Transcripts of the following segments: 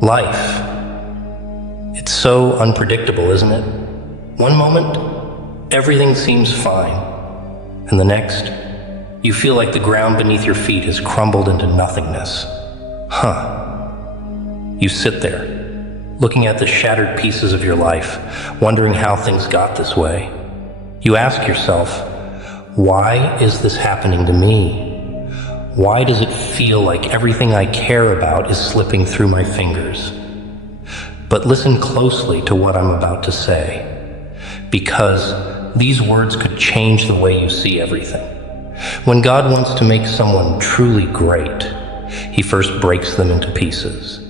Life. It's so unpredictable, isn't it? One moment, everything seems fine, and the next, you feel like the ground beneath your feet has crumbled into nothingness. You sit there, looking at the shattered pieces of your life, wondering how things got this way. You ask yourself, why is this happening to me? Why does it feel like everything I care about is slipping through my fingers? But listen closely to what I'm about to say, because these words could change the way you see everything. When God wants to make someone truly great, He first breaks them into pieces.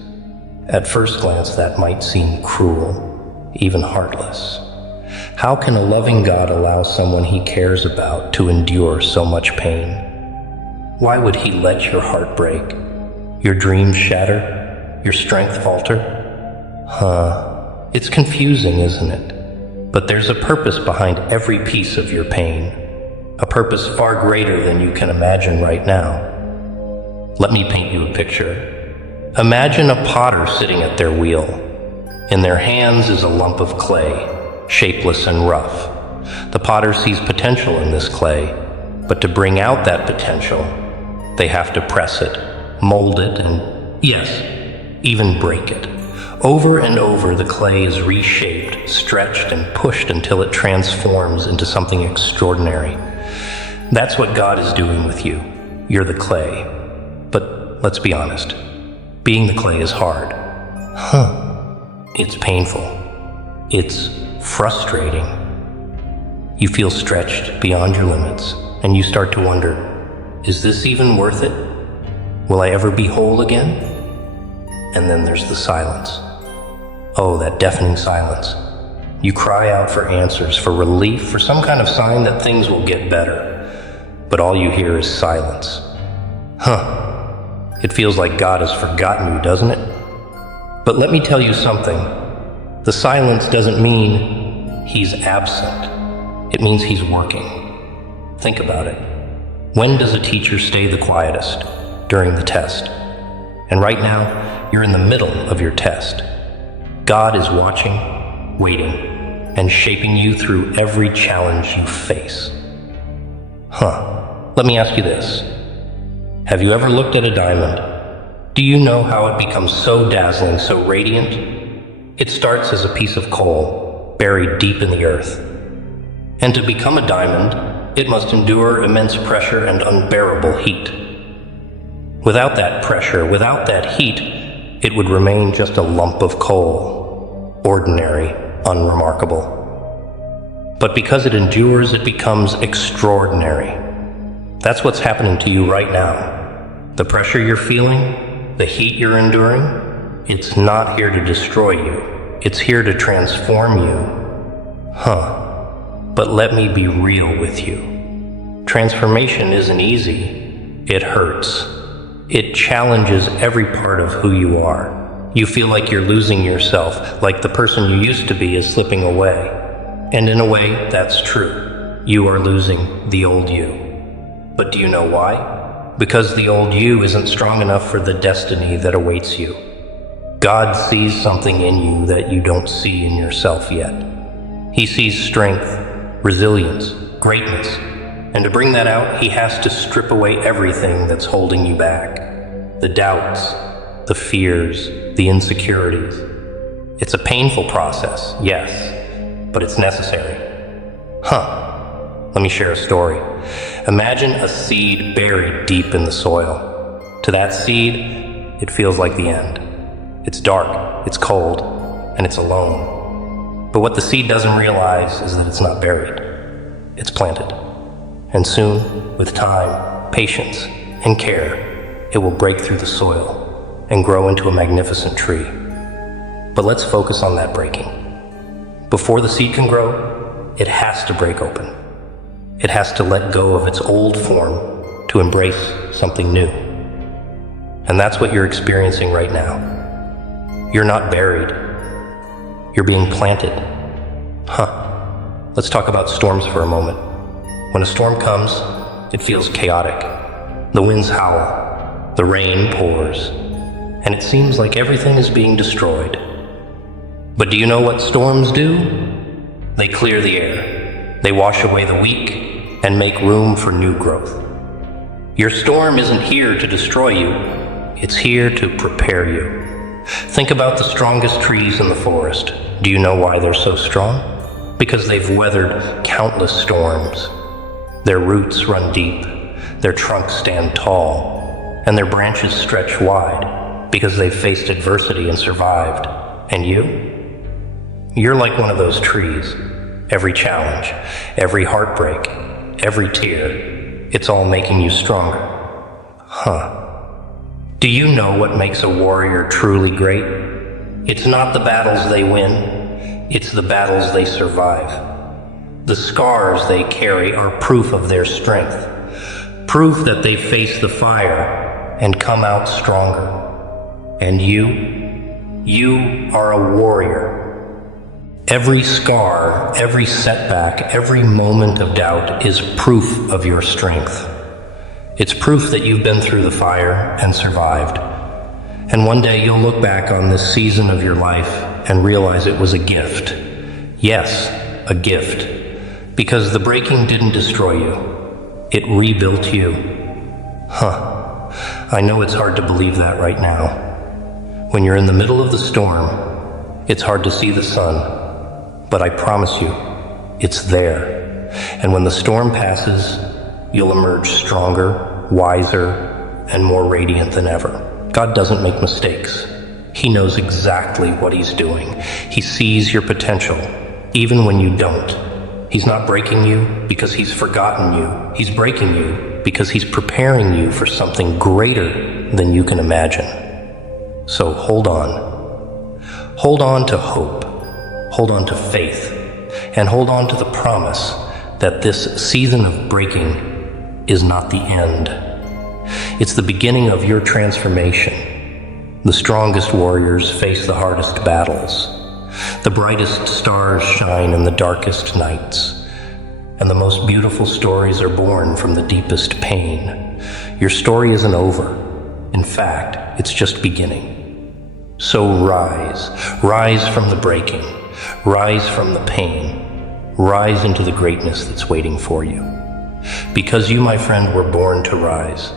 At first glance, that might seem cruel, even heartless. How can a loving God allow someone He cares about to endure so much pain? Why would He let your heart break, your dreams shatter, your strength falter? It's confusing, isn't it? But there's a purpose behind every piece of your pain, a purpose far greater than you can imagine right now. Let me paint you a picture. Imagine a potter sitting at their wheel. In their hands is a lump of clay, shapeless and rough. The potter sees potential in this clay, but to bring out that potential, they have to press it, mold it, and yes, even break it. Over and over, the clay is reshaped, stretched, and pushed until it transforms into something extraordinary. That's what God is doing with you. You're the clay. But let's be honest, being the clay is hard. It's painful. It's frustrating. You feel stretched beyond your limits, and you start to wonder, is this even worth it? Will I ever be whole again? And then there's the silence. Oh, that deafening silence. You cry out for answers, for relief, for some kind of sign that things will get better. But all you hear is silence. It feels like God has forgotten you, doesn't it? But let me tell you something. The silence doesn't mean He's absent. It means He's working. Think about it. When does a teacher stay the quietest? During the test. And right now, you're in the middle of your test. God is watching, waiting, and shaping you through every challenge you face. Let me ask you this. Have you ever looked at a diamond? Do you know how it becomes so dazzling, so radiant? It starts as a piece of coal, buried deep in the earth. And to become a diamond, it must endure immense pressure and unbearable heat. Without that pressure, without that heat, it would remain just a lump of coal, ordinary, unremarkable. But because it endures, it becomes extraordinary. That's what's happening to you right now. The pressure you're feeling, the heat you're enduring, it's not here to destroy you. It's here to transform you. But let me be real with you. Transformation isn't easy. It hurts. It challenges every part of who you are. You feel like you're losing yourself, like the person you used to be is slipping away. And in a way, that's true. You are losing the old you. But do you know why? Because the old you isn't strong enough for the destiny that awaits you. God sees something in you that you don't see in yourself yet. He sees strength, resilience, greatness, and to bring that out, He has to strip away everything that's holding you back. The doubts, the fears, the insecurities. It's a painful process, yes, but it's necessary. Let me share a story. Imagine a seed buried deep in the soil. To that seed, it feels like the end. It's dark, it's cold, and it's alone. But what the seed doesn't realize is that it's not buried. It's planted. And soon, with time, patience, and care, it will break through the soil and grow into a magnificent tree. But let's focus on that breaking. Before the seed can grow, it has to break open. It has to let go of its old form to embrace something new. And that's what you're experiencing right now. You're not buried. You're being planted. Let's talk about storms for a moment. When a storm comes, it feels chaotic. The winds howl, the rain pours, and it seems like everything is being destroyed. But do you know what storms do? They clear the air. They wash away the weak and make room for new growth. Your storm isn't here to destroy you. It's here to prepare you. Think about the strongest trees in the forest. Do you know why they're so strong? Because they've weathered countless storms. Their roots run deep, their trunks stand tall, and their branches stretch wide because they've faced adversity and survived. And you? You're like one of those trees. Every challenge, every heartbreak, every tear, it's all making you stronger. Do you know what makes a warrior truly great? It's not the battles they win, it's the battles they survive. The scars they carry are proof of their strength, proof that they face the fire and come out stronger. And you are a warrior. Every scar, every setback, every moment of doubt is proof of your strength. It's proof that you've been through the fire and survived. And one day you'll look back on this season of your life and realize it was a gift. Yes, a gift. Because the breaking didn't destroy you. It rebuilt you. I know it's hard to believe that right now. When you're in the middle of the storm, it's hard to see the sun. But I promise you, it's there. And when the storm passes, you'll emerge stronger, wiser, and more radiant than ever. God doesn't make mistakes. He knows exactly what He's doing. He sees your potential, even when you don't. He's not breaking you because He's forgotten you. He's breaking you because He's preparing you for something greater than you can imagine. So hold on. Hold on to hope. Hold on to faith, and hold on to the promise that this season of breaking is not the end. It's the beginning of your transformation. The strongest warriors face the hardest battles. The brightest stars shine in the darkest nights, and the most beautiful stories are born from the deepest pain. Your story isn't over. In fact, it's just beginning. So rise from the breaking. Rise from the pain. Rise into the greatness that's waiting for you. Because you, my friend, were born to rise.